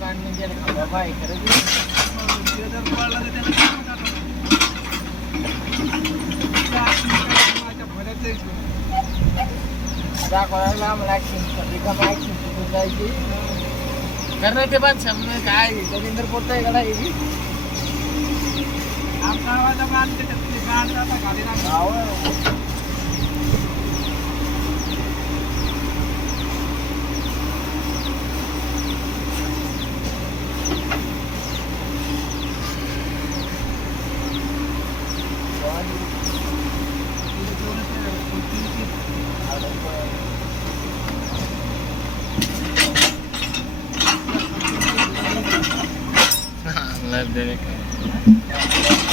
गाणं गेलं खा बाय खरं जर पळला तर त्याला माझ्या भऱ्यात दाखवायला आम्हाला ॲक्शन रिकामा ॲक्शन तिथून जायची करणं ते पण सामने काय रवींद्र पोटय गडा ही गावाचा मान त्याच्यातली गाण जाता खाली ना गाव Live direct.